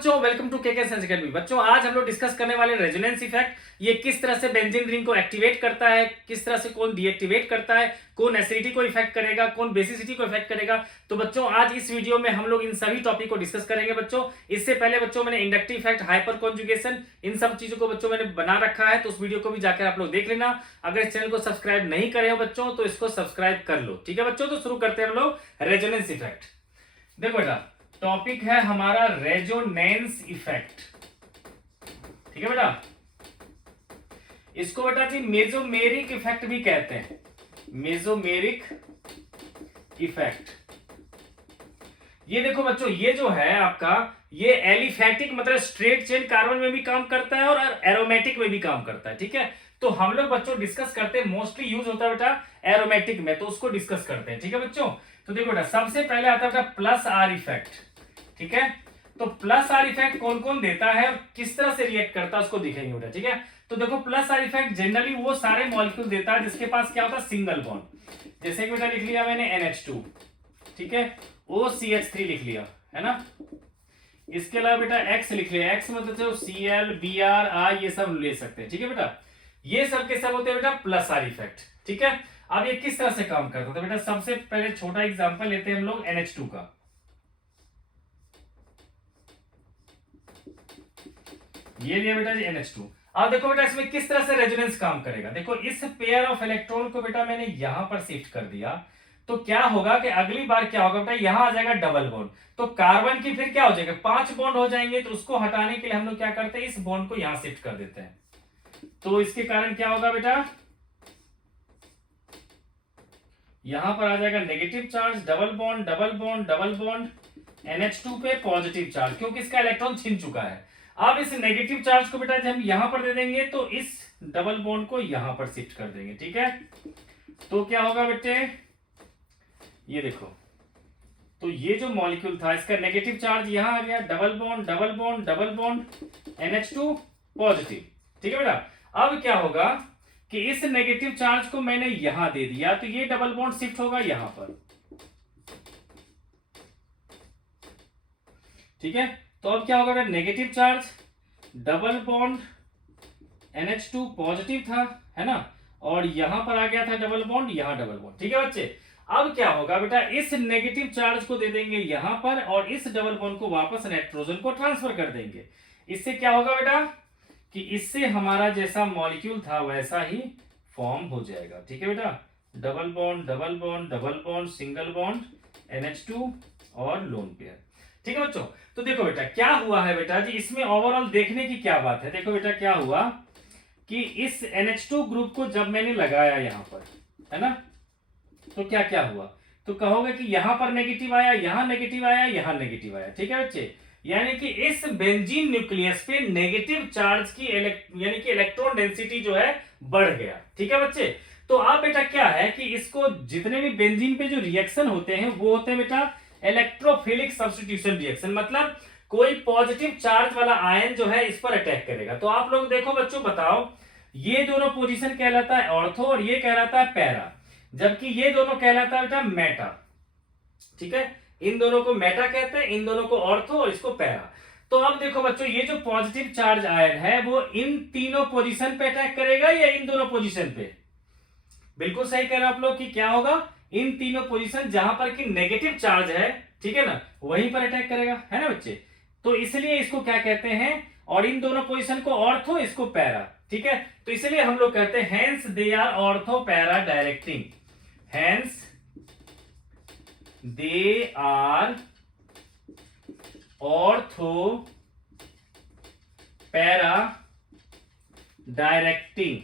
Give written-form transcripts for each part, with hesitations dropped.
बच्चों welcome to KK science academy. बच्चों आज हम लोग डिस्कस करने वाले रेजोनेंस इफेक्ट, ये किस तरह से बेंजीन रिंग को एक्टिवेट करता है, किस तरह से कौन डीएक्टिवेट करता है, कौन एसिडिटी को इफेक्ट करेगा, कौन बेसिसिटी को इफेक्ट करेगा। तो बच्चों आज इस वीडियो में हम लोग इन सभी टॉपिक को डिस्कस करेंगे। बच्चों इससे पहले बच्चों मैंने इंडक्टिव इफेक्ट, हाइपर कॉन्जुगेशन, इन सब चीजों को बच्चों मैंने बना रखा है, तो उस वीडियो को भी जाकर आप लोग देख लेना। अगर इस चैनल को सब्सक्राइब नहीं करे हो बच्चों तो इसको सब्सक्राइब कर लो। ठीक है बच्चों, तो शुरू करते हैं हम लोग रेजोनेंस इफेक्ट। देखो बेटा टॉपिक है हमारा रेजोनेंस इफेक्ट। ठीक है बेटा, इसको बेटा जी मेसोमेरिक इफेक्ट भी कहते हैं, मेसोमेरिक इफेक्ट। ये देखो बच्चों, ये जो है आपका ये एलिफैटिक मतलब स्ट्रेट चेन कार्बन में भी काम करता है और एरोमेटिक में भी काम करता है। ठीक है, तो हम लोग बच्चों डिस्कस करते हैं, मोस्टली यूज होता है बेटा एरोमेटिक में, तो उसको डिस्कस करते हैं। ठीक है बच्चों, तो देखो बेटा सबसे पहले आता है बेटा प्लस आर इफेक्ट। ठीक है, तो प्लस आर इफेक्ट कौन कौन देता है और किस तरह से रिएक्ट करता है उसको दिखेंगे बेटा। ठीक है, तो देखो प्लस आर इफेक्ट जनरली वो सारे मॉलिक्यूल देता है जिसके पास क्या होता है सिंगल बॉन्ड। जैसे कि बेटा लिख लिया मैंने NH2, ठीक है, OCH3 लिख लिया है ना। इसके अलावा बेटा X लिख लिया, X मतलब जो Cl, Br, I ये सब ले सकते हैं। ठीक है बेटा, ये सब के सब होते हैं बेटा प्लस आर इफेक्ट। ठीक है, अब ये किस तरह से काम करता है तो बेटा सबसे पहले छोटा एग्जांपल लेते हैं हम लोग NH2 का। ये लिया बेटा जी NH2। अब देखो बेटा इसमें किस तरह से रेजोनेंस काम करेगा। देखो इस पेयर ऑफ इलेक्ट्रॉन को बेटा मैंने यहां पर शिफ्ट कर दिया, तो क्या होगा कि अगली बार क्या होगा बेटा यहां आ जाएगा डबल बॉन्ड, तो कार्बन की फिर क्या हो जाएगा 5 बॉन्ड हो जाएंगे। तो उसको हटाने के लिए हम लोग क्या करते हैं इस बॉन्ड को यहां शिफ्ट कर देते हैं, तो इसके कारण क्या होगा बेटा यहां पर आ जाएगा negative charge, double bond double bond double bond, NH2 पे पॉजिटिव चार्ज क्योंकि इसका इलेक्ट्रॉन छिन चुका है। अब इस नेगेटिव चार्ज को बेटा जब हम यहां पर दे देंगे तो इस डबल बॉन्ड को यहां पर शिफ्ट कर देंगे। ठीक है, तो क्या होगा बेटे ये देखो, तो ये जो मॉलिक्यूल था इसका नेगेटिव चार्ज यहां आ गया, double bond double bond double bond, NH2 positive. ठीक है बेटा, अब क्या होगा कि इस नेगेटिव चार्ज को मैंने यहां दे दिया तो ये डबल बॉन्ड शिफ्ट होगा यहां पर। ठीक है, तो अब क्या होगा negative charge double bond NH2 positive था है ना, और यहां पर आ गया था डबल बॉन्ड, यहां डबल बॉन्ड। ठीक है बच्चे, अब क्या होगा बेटा इस नेगेटिव चार्ज को दे देंगे यहां पर और इस डबल बॉन्ड को वापस नाइट्रोजन को ट्रांसफर कर देंगे। इससे क्या होगा बेटा कि इससे हमारा जैसा मॉलिक्यूल था वैसा ही फॉर्म हो जाएगा। ठीक है बेटा, double bond double bond double bond single bond NH2 और लोन पेयर। ठीक है बच्चों, तो देखो बेटा क्या हुआ है बेटा जी इसमें ओवरऑल देखने की क्या बात है। देखो बेटा क्या हुआ कि इस NH2 ग्रुप को जब मैंने लगाया यहां पर है ना, तो क्या क्या हुआ, तो कहोगे कि यहां पर नेगेटिव आया, यहां नेगेटिव आया, यहां नेगेटिव आया। ठीक है बच्चे, यानी कि इस बेंजीन न्यूक्लियस पे नेगेटिव चार्ज की यानी कि इलेक्ट्रॉन डेंसिटी जो है बढ़ गया। ठीक है बच्चे, तो अब बेटा क्या है कि इसको जितने भी बेंजीन पे जो रिएक्शन होते हैं वो होते हैं बेटा इलेक्ट्रोफिलिक सब्स्टिट्यूशन रिएक्शन, मतलब कोई पॉजिटिव चार्ज वाला आयन जो है इस पर अटैक करेगा। तो आप लोग देखो बच्चों बताओ, ये दोनों पोजीशन कहलाता है ऑर्थो और ये कहलाता है पैरा, जबकि ये दोनों कहलाता है बेटा मेटा। ठीक है, इन दोनों को मेटा कहते हैं, इन दोनों को ऑर्थो और इसको पैरा। तो अब देखो बच्चों ये जो पॉजिटिव चार्ज आयन है वो इन तीनों पोजीशन पे अटैक करेगा या इन दोनों पोजीशन पे। बिल्कुल सही कह रहे हो आप लोग कि क्या होगा इन तीनों पोजीशन जहां पर कि नेगेटिव चार्ज है, ठीक है ना, वहीं पर अटैक करेगा है ना बच्चे। तो इसलिए इसको क्या कहते हैं, और इन दोनों पोजीशन को ऑर्थो इसको पैरा। ठीक है, तो इसलिए हम लोग कहते हैं hence they are ortho para directing, hence they are ortho para directing.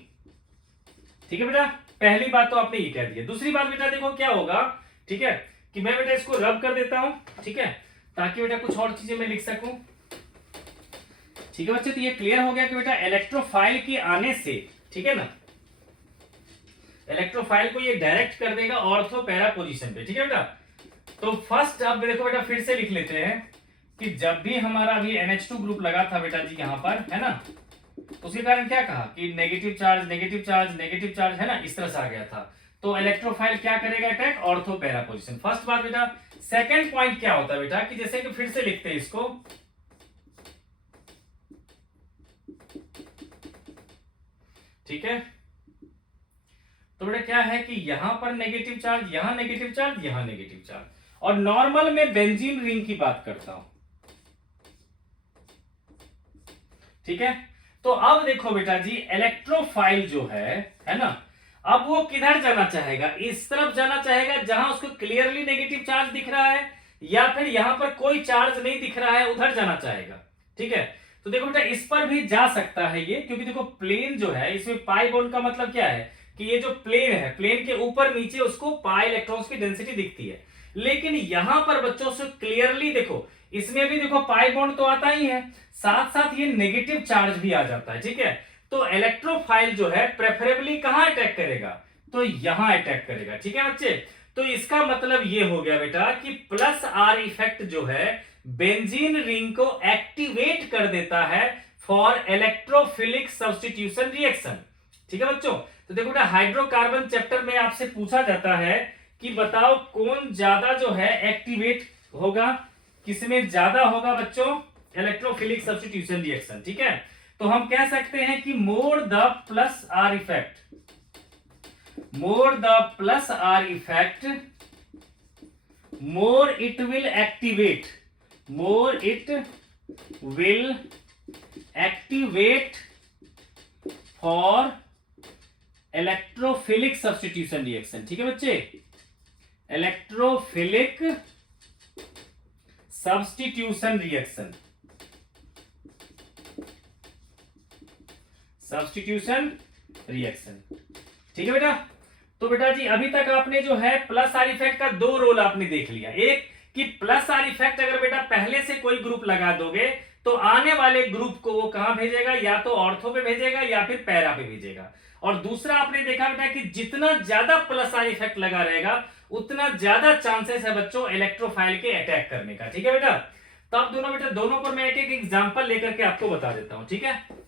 ठीक है बेटा, पहली बात तो आपने ये कह दिया। दूसरी बात बेटा देखो क्या होगा, ठीक है, कि मैं बेटा इसको रब कर देता हूं, ठीक है, ताकि बेटा कुछ और चीजें मैं लिख सकूं। ठीक है बच्चे, तो ये क्लियर हो गया कि बेटा इलेक्ट्रोफाइल के आने से, ठीक है ना, इलेक्ट्रोफाइल को ये डायरेक्ट कर देगा ऑर्थो पैरा पोजीशन पे। ठीक है बेटा, तो फर्स्ट अब देखो बेटा फिर से लिख लेते हैं कि जब भी हमारा अभी NH2 ग्रुप लगा था बेटा जी यहां पर है ना, उसके कारण क्या कहा कि negative charge negative charge negative charge है ना, इस तरह से आ गया था। तो इलेक्ट्रोफाइल क्या करेगा attack ortho para position, first बात बेटा। सेकंड पॉइंट क्या होता है बेटा कि जैसे कि फिर से लिखते हैं इसको ठीक है। तो बेटा क्या है कि यहां पर नेगेटिव चार्ज, यहां नेगेटिव चार्ज, यहां नेगेटिव चार्ज, और नॉर्मल में बेंजीन रिंग की बात करता हूं, ठीक है। तो अब देखो बेटा जी, इलेक्ट्रोफाइल जो है ना, अब वो किधर जाना चाहेगा? इस तरफ जाना चाहेगा जहां उसको क्लियरली नेगेटिव चार्ज दिख रहा है, या फिर यहां पर कोई चार्ज नहीं दिख रहा है, उधर जाना चाहेगा, ठीक है। तो देखो बेटा, इस पर भी जा सकता है ये, क्योंकि देखो प्लेन जो है, इसमें पाई बॉन्ड का मतलब क्या है कि ये जो प्लेन है, प्लेन के ऊपर नीचे उसको पाई इलेक्ट्रॉन्स की डेंसिटी दिखती है। लेकिन यहां पर बच्चों से क्लियरली देखो, इसमें भी देखो पाई बॉन्ड तो आता ही है, साथ साथ ये नेगेटिव चार्ज भी आ जाता है, ठीक है। तो इलेक्ट्रोफाइल जो है प्रेफरेबली कहां अटैक करेगा? तो यहां अटैक करेगा, ठीक है बच्चे। तो इसका मतलब ये हो गया बेटा कि प्लस आर इफेक्ट जो है बेंजीन रिंग को एक्टिवेट कर देता है फॉर इलेक्ट्रोफिलिक सब्स्टिट्यूशन रिएक्शन, ठीक है बच्चों। तो देखो बेटा, हाइड्रोकार्बन चैप्टर में आपसे पूछा जाता है कि बताओ कौन ज्यादा जो है एक्टिवेट होगा, किसमें ज्यादा होगा बच्चों इलेक्ट्रोफिलिक सब्स्टिट्यूशन रिएक्शन, ठीक है। तो हम कह सकते हैं कि more the plus are effect, more the plus R effect, more it will activate, more it will activate for electrophilic substitution reaction, ठीक है बच्चे। electrophilic substitution reaction, substitution reaction, ठीक है बेटा। तो बेटा जी, अभी तक आपने जो है प्लस आर इफेक्ट का दो रोल आपने देख लिया। एक कि प्लस आर इफेक्ट अगर बेटा पहले से कोई ग्रुप लगा दोगे तो आने वाले ग्रुप को वो कहां भेजेगा, या तो ऑर्थो पे भेजेगा या फिर पैरा पे भेजेगा। और दूसरा आपने देखा बेटा कि जितना ज्यादा प्लस आर इफेक्ट लगा रहेगा उतना ज्यादा चांसेस है बच्चों इलेक्ट्रोफाइल के अटैक करने का, ठीक है बेटा। तो अब दोनों बेटा, दोनों पर मैं एक एक एग्जाम्पल लेकर के आपको बता देता हूं, ठीक है।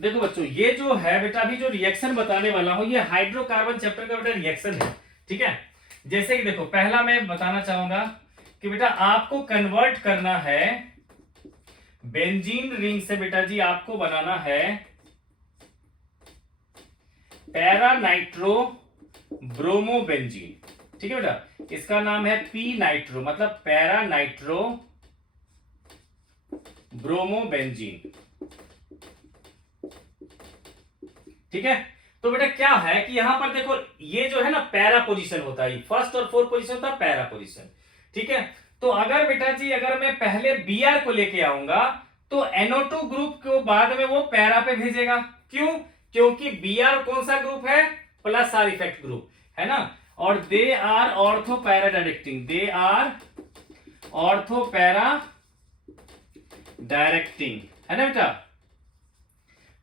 देखो बच्चों, ये जो है बेटा, अभी जो रिएक्शन बताने वाला हूं ये हाइड्रोकार्बन चैप्टर का बेटा रिएक्शन है, ठीक है। जैसे कि देखो, पहला मैं बताना चाहूंगा कि बेटा आपको कन्वर्ट करना है बेंजीन रिंग से, बेटा जी आपको बनाना है पैरा नाइट्रो ब्रोमो बेंजीन, ठीक है बेटा। इसका नाम है पी नाइट्रो, मतलब पैरा नाइट्रो ब्रोमो बेंजीन, ठीक है। तो बेटा क्या है कि यहां पर देखो, ये जो है ना पैरा पोजीशन होता है, फर्स्ट और फोर्थ पोजीशन होता है पैरा पोजीशन, ठीक है। तो अगर बेटा जी, अगर मैं पहले Br को लेके आऊंगा तो NO2 ग्रुप को बाद में वो पैरा पे भेजेगा। क्यों? क्योंकि Br कौन सा ग्रुप है? प्लस आर इफेक्ट ग्रुप है ना, और they are ortho para directing, they are ortho para directing, है ना बेटा।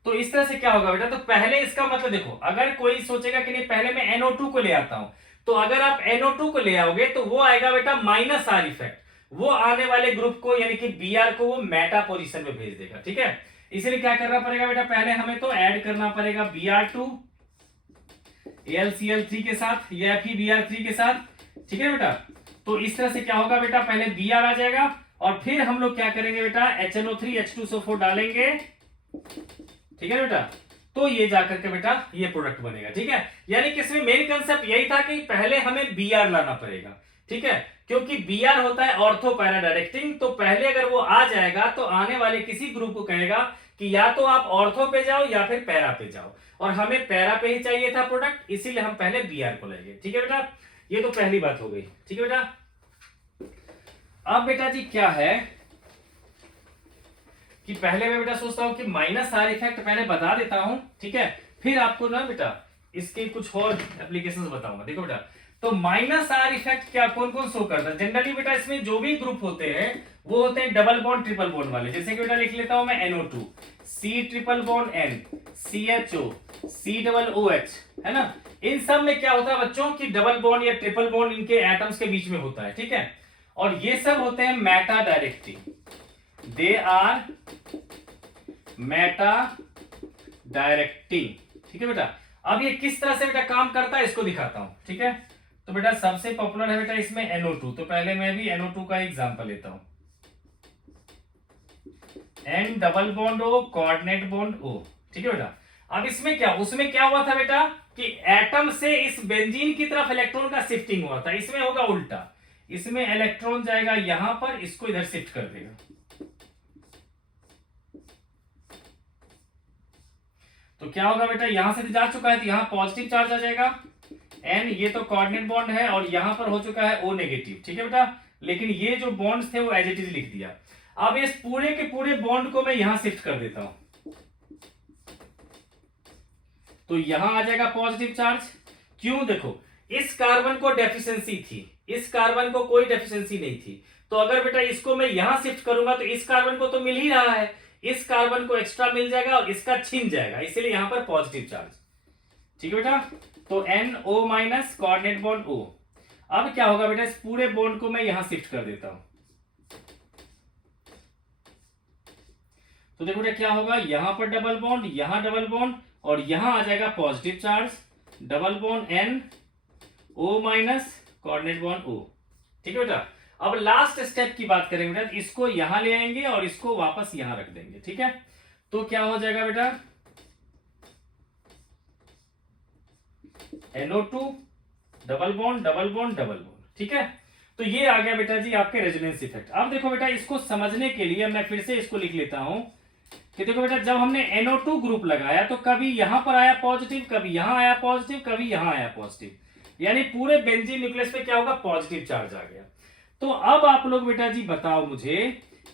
तो इस तरह से क्या होगा बेटा, तो पहले इसका मतलब देखो, अगर कोई सोचेगा कि नहीं पहले मैं NO2 को ले आता हूं, तो अगर आप NO2 को ले आओगे तो वो आएगा बेटा माइनस आर इफेक्ट, वो आने वाले ग्रुप को यानी कि Br को वो मेटा पोजीशन में भेज देगा, ठीक है। इसलिए क्या करना पड़ेगा बेटा, पहले हमें तो ऐड करना पड़ेगा Br2 AlCl3 के साथ या फिर Br3 के साथ, ठीक है बेटा। तो इस तरह से क्या होगा बेटा, पहले Br आ जाएगा और फिर हम लोग क्या करेंगे बेटा, HNO3 H2SO4 डालेंगे, ठीक है बेटा। तो ये जाकर के बेटा ये प्रोडक्ट बनेगा, ठीक है। यानी कि इसमें मेन कंसेप्ट यही था कि पहले हमें Br लाना पड़ेगा, ठीक है, क्योंकि Br होता है ऑर्थो पैरा डायरेक्टिंग। तो पहले अगर वो आ जाएगा तो आने वाले किसी ग्रुप को कहेगा कि या तो आप ऑर्थो पे जाओ या फिर पैरा पे जाओ, और हमें पैरा पे ही चाहिए था प्रोडक्ट, इसीलिए हम पहले Br को लेंगे, ठीक है बेटा। ये तो पहली बात हो गई, ठीक है बेटा। अब बेटा जी क्या है कि पहले मैं बेटा सोचता हूं कि माइनस आर इफेक्ट पहले बता देता हूं, ठीक है, फिर आपको ना बेटा इसके कुछ और एप्लीकेशंस बताऊंगा। देखो बेटा, तो माइनस आर इफेक्ट क्या कौन कौन शो करता है? जनरली बेटा इसमें जो भी ग्रुप होते हैं वो होते हैं डबल बॉन्ड ट्रिपल बॉन्ड वाले। जैसे कि बेटा लिख लेता हूं मैं NO2 C triple bond N CHO C double OH, है ना। इन सब में क्या होता है बच्चों की डबल बॉन्ड या ट्रिपल बॉन्ड इनके एटम्स के बीच में होता है, ठीक है। और ये सब होते हैं meta directing, they are meta directing, ठीक है बेटा। अब ये किस तरह से बेटा काम करता है इसको दिखाता हूं, ठीक है। तो बेटा सबसे पॉपुलर है बेटा इसमें NO2, तो पहले मैं भी NO2 का एग्जांपल लेता हूं। N double bond O coordinate bond O। ठीक है बेटा। अब इसमें क्या, उसमें क्या हुआ था बेटा कि एटम से इस बेंजीन की तरफ इलेक्ट्रॉन का शिफ्टिंग हुआ था, इसमें होगा उल्टा, इसमें इलेक्ट्रॉन जाएगा यहां पर, इसको इधर शिफ्ट कर देगा। तो क्या होगा बेटा, यहां से जा चुका है तो यहां पॉजिटिव चार्ज आ जाएगा N, ये तो कोऑर्डिनेट बॉन्ड है, और यहां पर हो चुका है O नेगेटिव। ठीक है बेटा, लेकिन ये जो बॉन्ड्स थे वो एज इट इज लिख दिया। अब इस पूरे के पूरे बॉन्ड को मैं यहां शिफ्ट कर देता हूं, तो यहां आ जाएगा पॉजिटिव चार्ज। क्यों, देखो इस कार्बन को डेफिशिएंसी थी, इस कार्बन को कोई डेफिशिएंसी नहीं थी, तो अगर बेटा इसको मैं यहां शिफ्ट करूंगा तो इस कार्बन को तो मिल ही रहा है, इस कार्बन को एक्स्ट्रा मिल जाएगा और इसका छिन जाएगा, इसलिए यहां पर पॉजिटिव चार्ज। ठीक है बेटा, तो NO minus coordinate bond O। अब क्या होगा बेटा, इस पूरे बॉन्ड को मैं यहां शिफ्ट कर देता हूं, तो देखो बेटा क्या होगा, यहां पर डबल बॉन्ड, यहां डबल बॉन्ड, और यहां आ जाएगा positive charge, double bond NO minus coordinate bond O। ठीक है बेटा, अब लास्ट स्टेप की बात करेंगे बेटा, इसको यहां ले आएंगे और इसको वापस यहां रख देंगे। ठीक है, तो क्या हो जाएगा बेटा, NO2 double bond double bond double bond. ठीक है, तो ये आ गया बेटा जी आपके रेजोनेंस इफेक्ट। अब देखो बेटा, इसको समझने के लिए मैं फिर से इसको लिख लेता हूं कि देखो बेटा, जब हमने NO2 ग्रुप लगाया तो कभी यहां पर आया पॉजिटिव, कभी यहां आया पॉजिटिव, कभी यहां आया पॉजिटिव, यानी पूरे बेंजीन न्यूक्लियस पे क्या होगा, पॉजिटिव चार्ज आ गया। तो अब आप लोग बेटा जी बताओ मुझे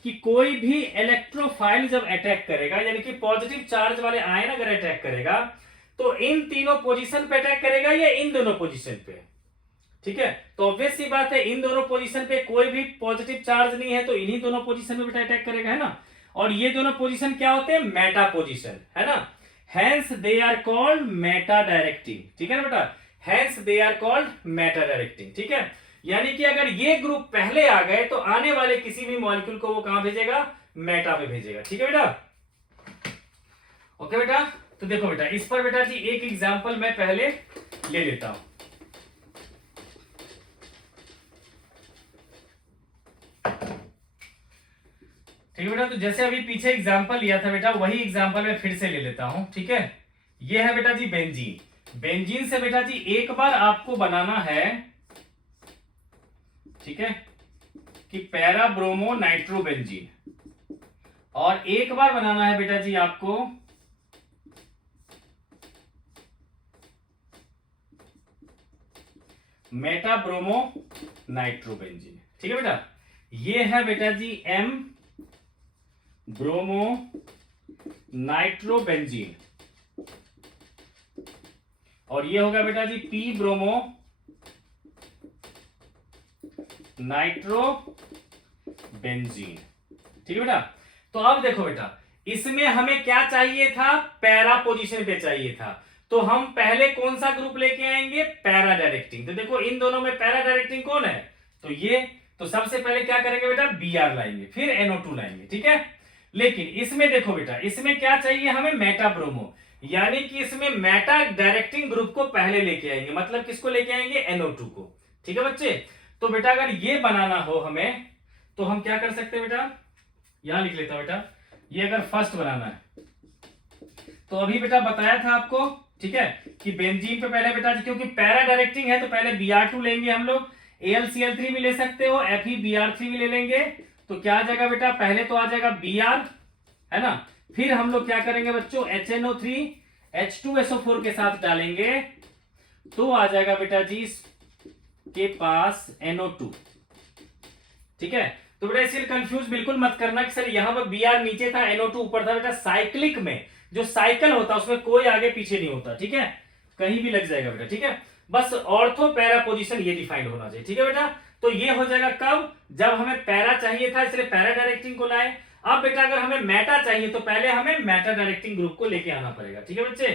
कि कोई भी इलेक्ट्रोफाइल जब अटैक करेगा, यानी कि पॉजिटिव चार्ज वाले आयन अगर अटैक करेगा, तो इन तीनों पोजीशन पे अटैक करेगा या इन दोनों पोजीशन पे। ठीक है, तो ऑब्वियस सी बात है, इन दोनों पोजीशन पे कोई भी पॉजिटिव चार्ज नहीं है, तो इन्हीं दोनों पोजीशन पे बेटा अटैक करेगा, है ना। और ये दोनों पोजीशन क्या होते हैं, मेटा पोजीशन, है ना। Hence they are called meta directing. ठीक है ना बेटा, hence they are called meta directing. ठीक है, यानी कि अगर ये ग्रुप पहले आ गए तो आने वाले किसी भी मॉलिक्यूल को वो कहां भेजेगा, मेटा पे भेजेगा। ठीक है बेटा, ओके बेटा। तो देखो बेटा, इस पर बेटा जी एक एग्जांपल मैं पहले ले लेता हूं। ठीक है बेटा, तो जैसे अभी पीछे एग्जांपल लिया था बेटा, वही एग्जांपल मैं फिर से ले लेता हूं। ठीक है, ये है बेटा जी बेंजीन। बेंजीन से बेटा जी एक बार आपको बनाना है, ठीक है, कि पैरा ब्रोमो नाइट्रो बेंजीन, और एक बार बनाना है बेटा जी आपको मेटा ब्रोमो नाइट्रो बेंजीन। ठीक है बेटा, ये है बेटा जी M ब्रोमो नाइट्रो बेंजीन, और ये होगा बेटा जी P ब्रोमो नाइट्रो बेंजीन। ठीक है बेटा, तो अब देखो बेटा, इसमें हमें क्या चाहिए था, पैरा पोजीशन पे चाहिए था, तो हम पहले कौन सा ग्रुप लेके आएंगे, पैरा डायरेक्टिंग। तो देखो इन दोनों में पैरा डायरेक्टिंग कौन है, तो ये, तो सबसे पहले क्या करेंगे बेटा, Br लाएंगे, फिर NO2 लाएंगे। ठीक है, लेकिन इसमें देखो बेटा, इसमें क्या चाहिए हमें, मेटा ब्रोमो, यानी कि इसमें मेटा डायरेक्टिंग ग्रुप को पहले लेके आएंगे, मतलब किसको लेके आएंगे, NO2 को। ठीक है बच्चे, तो बेटा अगर ये बनाना हो हमें, तो हम क्या कर सकते हैं बेटा, यहां लिख लेता हूं बेटा, ये अगर फर्स्ट बनाना है तो अभी बेटा बताया था आपको, ठीक है, कि बेंजीन पे पहले बेटा, क्योंकि पैरा डायरेक्टिंग है तो पहले Br2 लेंगे हम लोग, AlCl3 भी ले सकते हो, FeBr3 भी ले लेंगे, तो क्या आ जाएगा बेटा, पहले तो आ जाएगा Br, है ना, फिर हम लोग क्या करेंगे बच्चों, HNO3 H2SO4 के साथ डालेंगे, तो आ जाएगा बेटा जी के पास NO2। ठीक है, तो बेटा इसलिए कंफ्यूज बिल्कुल मत करना कि सर यहां पर Br नीचे था, NO2 ऊपर था। बेटा साइक्लिक में जो साइकिल होता है उसमें कोई आगे पीछे नहीं होता। ठीक है, कहीं भी लग जाएगा बेटा। ठीक है, बस ऑर्थो पैरा पोजीशन ये डिफाइंड होना चाहिए। ठीक है बेटा, तो ये हो जाएगा कब, जब हमें पैरा चाहिए था, इसलिए पैरा डायरेक्टिंग को लाए। अब बेटा अगर हमें मेटा चाहिए तो पहले हमें मेटा डायरेक्टिंग ग्रुप को लेके आना पड़ेगा। ठीक है बच्चे,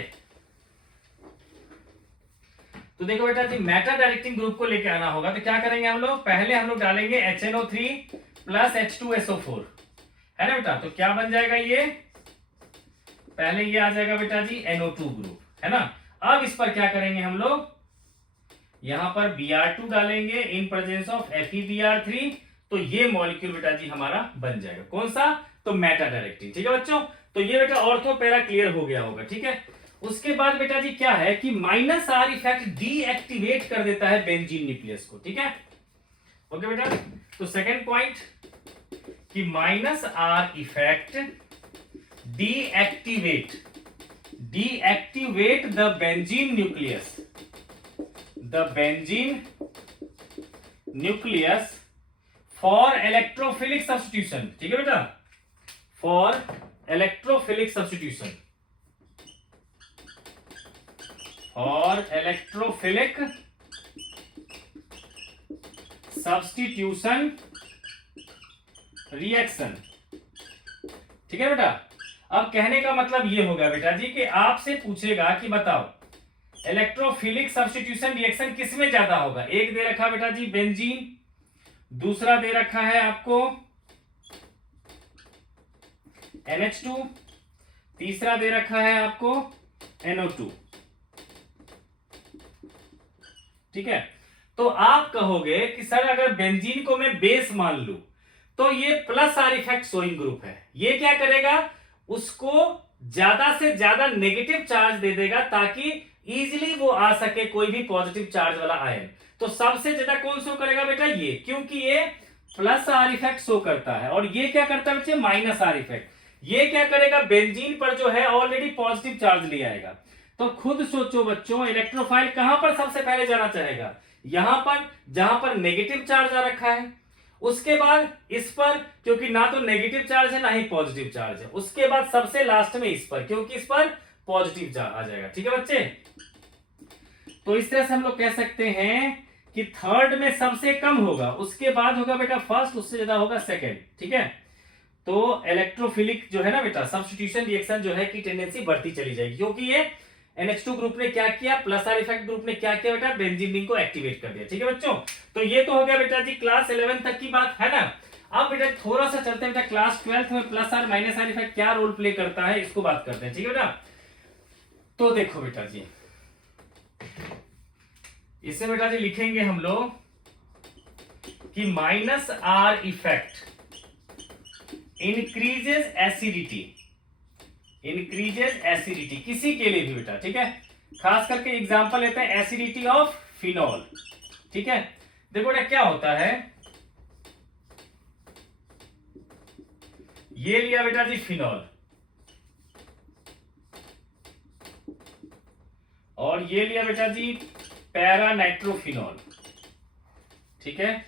तो देखो बेटा जी, मेटा डायरेक्टिंग ग्रुप को लेके आना होगा तो क्या करेंगे हम लोग, पहले हम लोग डालेंगे HNO3 प्लस H2SO4, है ना बेटा। तो क्या बन जाएगा ये, पहले ये आ जाएगा बेटा जी NO2 ग्रुप, है ना। अब इस पर क्या करेंगे हम लोग, यहां पर Br2 डालेंगे इन प्रेजेंस ऑफ FeBr3, तो ये मॉलिक्यूल बेटा जी हमारा बन जाएगा कौन सा, तो मेटा डायरेक्टिन। ठीक है बच्चों, तो ये बेटा ऑर्थो पैरा क्लियर हो गया होगा। ठीक है, उसके बाद बेटा जी क्या है कि माइनस आर इफेक्ट डीएक्टिवेट कर देता है बेंजीन न्यूक्लियस को। ठीक है, ओके बेटा। तो सेकेंड पॉइंट कि minus R effect deactivate the benzene nucleus for electrophilic substitution. ठीक है बेटा, फॉर इलेक्ट्रोफिलिक सब्स्टिट्यूशन, और इलेक्ट्रोफिलिक सब्स्टिट्यूशन रिएक्शन। ठीक है बेटा, अब कहने का मतलब ये होगा बेटा जी कि आपसे पूछेगा कि बताओ इलेक्ट्रोफिलिक सब्स्टिट्यूशन रिएक्शन किसमें ज्यादा होगा। एक दे रखा बेटा जी बेंजीन, दूसरा दे रखा है आपको NH2, तीसरा दे रखा है आपको NO2। ठीक है, तो आप कहोगे कि सर अगर बेंजीन को मैं बेस मान लूं तो ये plus are effect showing group है, ये क्या करेगा, उसको ज्यादा से ज्यादा नेगेटिव चार्ज दे देगा ताकि इजीली वो आ सके कोई भी पॉजिटिव चार्ज वाला आयन। तो सबसे ज्यादा कौन शो करेगा बेटा ये, क्योंकि ये प्लस आर इफेक्ट शो करता है, और ये क्या करता है बच्चे, माइनस आर इफेक्ट। ये क्या करेगा, बेंजीन पर जो है ऑलरेडी पॉजिटिव चार्ज ले आएगा। तो खुद सोचो बच्चों, इलेक्ट्रोफाइल कहां पर सबसे पहले जाना चाहेगा, यहां पर जहां पर नेगेटिव चार्ज आ रखा है, उसके बाद इस पर क्योंकि ना तो नेगेटिव चार्ज है ना ही पॉजिटिव चार्ज है, उसके बाद सबसे लास्ट में इस पर क्योंकि इस पर पॉजिटिव चार्ज आ जाएगा। ठीक है बच्चे, तो इस तरह से हम लोग कह सकते हैं कि थर्ड में सबसे कम होगा, उसके बाद होगा बेटा फर्स्ट, उससे ज्यादा होगा सेकेंड। ठीक है, तो इलेक्ट्रोफिलिक जो है ना बेटा सब्स्टिट्यूशन रिएक्शन जो है की टेंडेंसी बढ़ती चली जाएगी, क्योंकि ये NH2 ग्रुप ने क्या किया, प्लस आर इफेक्ट ग्रुप ने क्या किया बेटा, बेंजीन रिंग को एक्टिवेट कर दिया। ठीक है बच्चों, तो ये तो हो गया बेटा जी क्लास 11 तक की बात है ना। अब बेटा थोड़ा सा चलते हैं बेटा क्लास 12 में plus R minus R effect क्या रोल प्ले करता है, इसको बात करते हैं। ठीक है बेटा, तो देखो बेटा जी, इससे बेटा जी लिखेंगे हम लोग कि minus R effect increases acidity किसी के लिए भी बेटा। ठीक है, खास करके एग्जांपल लेते हैं एसिडिटी ऑफ फिनॉल। ठीक है, देखो बेटा क्या होता है, ये लिया बेटा जी फिनॉल, और ये लिया बेटा जी पैरा नाइट्रोफिनॉल। ठीक है,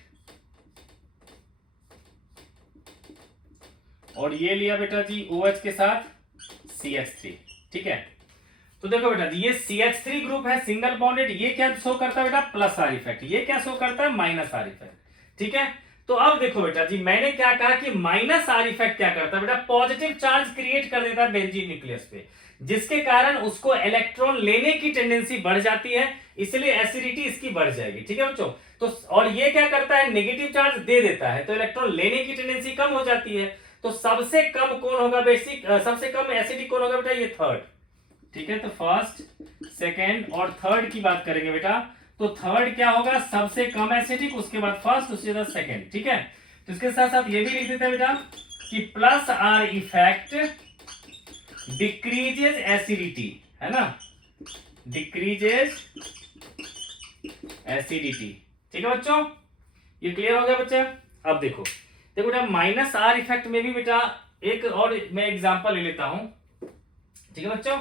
और ये लिया बेटा जी OH के साथ CH3। ठीक है, तो देखो बेटा ये CH3 ग्रुप है सिंगल बॉन्डेड, ये क्या शो करता है बेटा, प्लस आर इफेक्ट, ये क्या शो करता है, माइनस आर इफेक्ट। ठीक है, तो अब देखो बेटा जी मैंने क्या कहा कि माइनस आर इफेक्ट क्या करता है बेटा, पॉजिटिव चार्ज क्रिएट कर देता है बेंजीन न्यूक्लियस पे, जिसके कारण उसको इलेक्ट्रॉन लेने की टेंडेंसी बढ़ जाती है, इसलिए एसिडिटी इसकी बढ़ जाएगी। ठीक है बच्चों, तो और ये क्या करता है, नेगेटिव चार्ज दे देता है, तो इलेक्ट्रॉन लेने की टेंडेंसी कम हो जाती है। तो सबसे कम कौन होगा बेसिक, सबसे कम एसिडिक कौन होगा बेटा, ये थर्ड। ठीक है, तो फर्स्ट सेकेंड और थर्ड की बात करेंगे बेटा, तो थर्ड क्या होगा, सबसे कम एसिडिक, उसके बाद फर्स्ट, उसके बाद सेकेंड। ठीक है, तो इसके साथ साथ ये भी लिख देते हैं बेटा कि plus are effect decreases acidity, है ना, डिक्रीजेस एसिडिटी। ठीक है बच्चों, ये क्लियर हो गया बच्चा। अब देखो बेटा माइनस आर इफेक्ट में भी बेटा एक और मैं एग्जांपल ले लेता हूं। ठीक है बच्चों,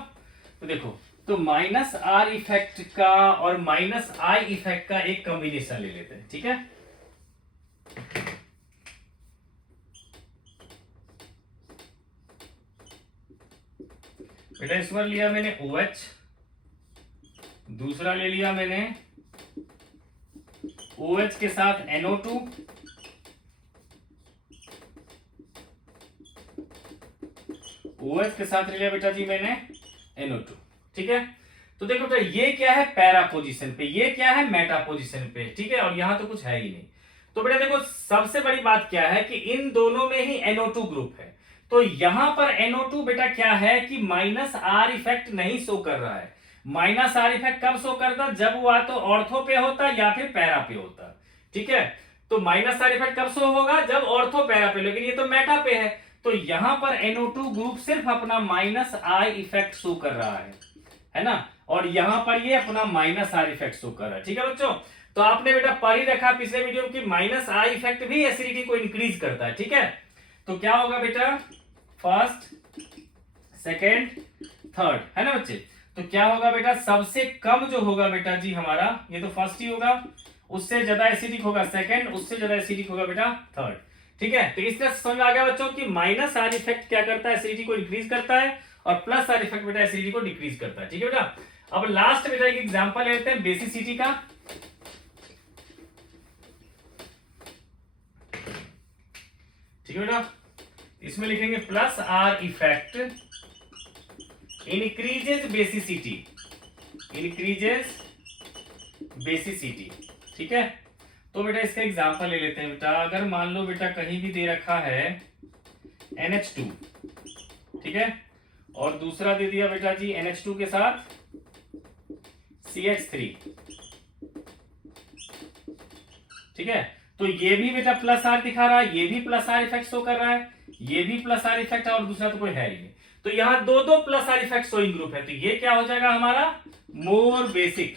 तो देखो, तो माइनस आर इफेक्ट का और माइनस आई इफेक्ट का एक कॉम्बिनेशन ले लेते हैं। ठीक है, बेटा इस बार लिया मैंने OH, दूसरा ले लिया मैंने OH के साथ NO2, OH के साथ ले लिया बेटा जी मैंने NO2। ठीक है, तो देखो बेटा ये क्या है, पैरा पोजीशन पे, ये क्या है, मेटा पोजीशन पे। ठीक है, और यहां तो कुछ है ही नहीं। तो बेटा देखो सबसे बड़ी बात क्या है कि इन दोनों में ही NO2 ग्रुप है, तो यहां पर NO2 बेटा क्या है कि माइनस आर इफेक्ट नहीं शो कर रहा है। माइनस आर इफेक्ट कब शो करता, जब वो या तो ऑर्थो पे होता या फिर पैरा पे होता। ठीक है, तो माइनस आर इफेक्ट कब शो होगा? जब ऑर्थो पैरा पे, लेकिन ये तो मेटा पे है, तो यहां पर NO2 ग्रुप सिर्फ अपना माइनस आई इफेक्ट शो कर रहा है ना, और यहां पर ये अपना माइनस आर इफेक्ट शो कर रहा है। ठीक है बच्चों, तो आपने बेटा पढ़ ही रखा पिछले वीडियो की माइनस आई इफेक्ट भी एसिडिटी को इंक्रीज करता है। ठीक है, तो क्या होगा बेटा, फर्स्ट, सेकेंड, थर्ड, है ना बच्चे। तो क्या होगा बेटा, सबसे कम जो होगा बेटा जी हमारा, ये तो फर्स्ट ही होगा, उससे ज्यादा एसिडिक होगा सेकंड, उससे ज्यादा एसिडिक होगा बेटा थर्ड। ठीक है, तो इस तरह से समझ आ गया बच्चों कि माइनस आर इफेक्ट क्या करता है, एसिडिटी को इंक्रीज करता है, और प्लस आर इफेक्ट बेटा एसिडिटी को डिक्रीज करता है। ठीक है बेटा, अब लास्ट बेटा एक एग्जांपल लेते हैं बेसिसिटी का। ठीक है बेटा, इसमें लिखेंगे plus are effect increases basicity, increases basicity. ठीक है, तो बेटा इसका एग्जांपल ले लेते हैं बेटा। अगर मान लो बेटा कहीं भी दे रखा है NH2, ठीक है, और दूसरा दे दिया बेटा जी NH2 के साथ CH3, ठीक है, तो ये भी बेटा प्लस आर दिखा रहा है, ये भी प्लस आर इफेक्ट शो कर रहा है, ये भी प्लस आर इफेक्ट है, और दूसरा तो कोई है ही नहीं। तो यहां दो दो plus are effect showing group है, तो ये क्या हो जाएगा हमारा, मोर बेसिक।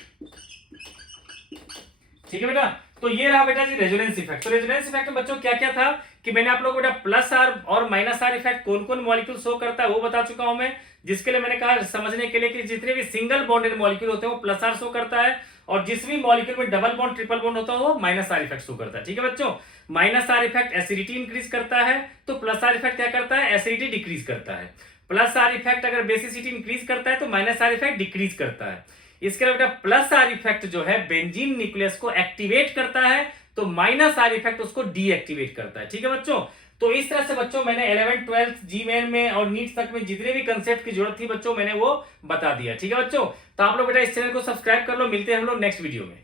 ठीक है बेटा, तो ये रहा बेटा जी रेजोनेंस इफेक्ट। तो रेजोनेंस इफेक्ट में बच्चों क्या क्या था कि मैंने आप लोगों को बेटा प्लस आर और माइनस आर इफेक्ट कौन कौन मॉलिक्यूल शो करता है वो बता चुका हूं मैं, जिसके लिए मैंने कहा समझने के लिए कि जितने भी सिंगल बॉन्डेड मॉलिक्यूल होते हैं वो प्लस आर शो करता है, और जिस भी मॉलिक्यूल में डबल बॉन्ड ट्रिपल बॉन्ड होता है वो माइनस आर इफेक्ट शो करता है। ठीक है बच्चों, minus R effect acidity increase करता है, तो प्लस आर इफेक्ट क्या करता है, एसिडिटी डिक्रीज करता है। प्लस आर इफेक्ट अगर बेसिसिटी इंक्रीज करता है तो माइनस आर इफेक्ट डिक्रीज करता है। इसके अलावा बेटा प्लस आर इफेक्ट जो है बेंजीन न्यूक्लियस को एक्टिवेट करता है, तो माइनस आर इफेक्ट उसको डीएक्टिवेट करता है। ठीक है बच्चों, तो इस तरह से बच्चों मैंने 11th 12th जीमेल में और नीट तक में जितने भी कंसेप्ट की जरूरत थी बच्चों मैंने वो बता दिया। ठीक है बच्चों, तो आप लोग बेटा इस चैनल को सब्सक्राइब कर लो, मिलते हैं हम लोग नेक्स्ट वीडियो में।